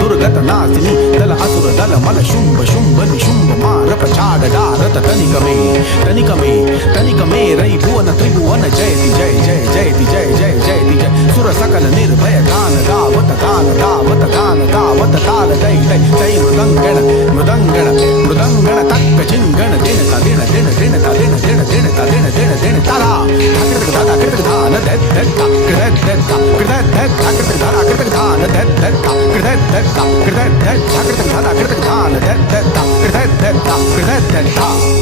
दुर्गतनाशिनी दल असुर दल मल शुंभ शुंभ निशुंभ मार प्रचार डारत तनिक मे रई भुवन त्रिभुवन जयति जय जय जयति जय जय जयति जय सुर सकल निर्भय गान गावत गान गावत गान गावत ताल दय दय जय मृदंगण तक्क चिंगण दिन ता दिन दिन दिन ता दिन दिन दिन ता दिन दिन दिन ताला ठाकर दादा कृत धान दत दत कृत दत कृत दत ठाकर दादा कृत धान दत दत कृत दत कृत दत ठाकर दादा कृत धान दत दत कृत दत कृत दत